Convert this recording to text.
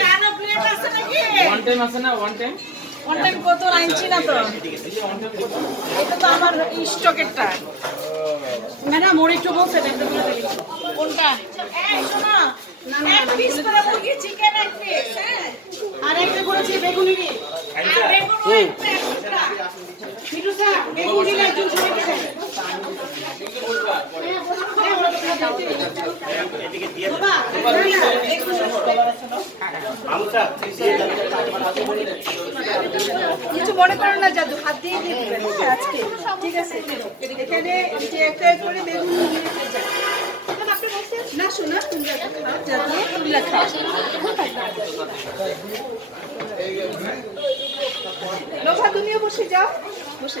গানও প্লেট আছে নাকি? ওয়ান টাইম ওয়ান টাইম বোতল আনছি না তো। এটা তো আমার স্টকেরটা। ম্যাডাম ওর একটু বলছে কোনটা? এই এক পিস করে মুরগি চিকেন এক পিস হ্যাঁ। আর একটা করেছি বেগুনি আর বেগুন ওই একটা। extra। মিঠু স্যার বেগুন একজন সবাইকে দেন। বাবা, না, না, একটু কিছু মনে করো না, জাদু, হাত দিয়ে দিয়ে ঠিক আছে এখানে যে একটা করে বেগুন। না, শোনা, তুমি লোভা, তুমিও বসে যাও। বসে।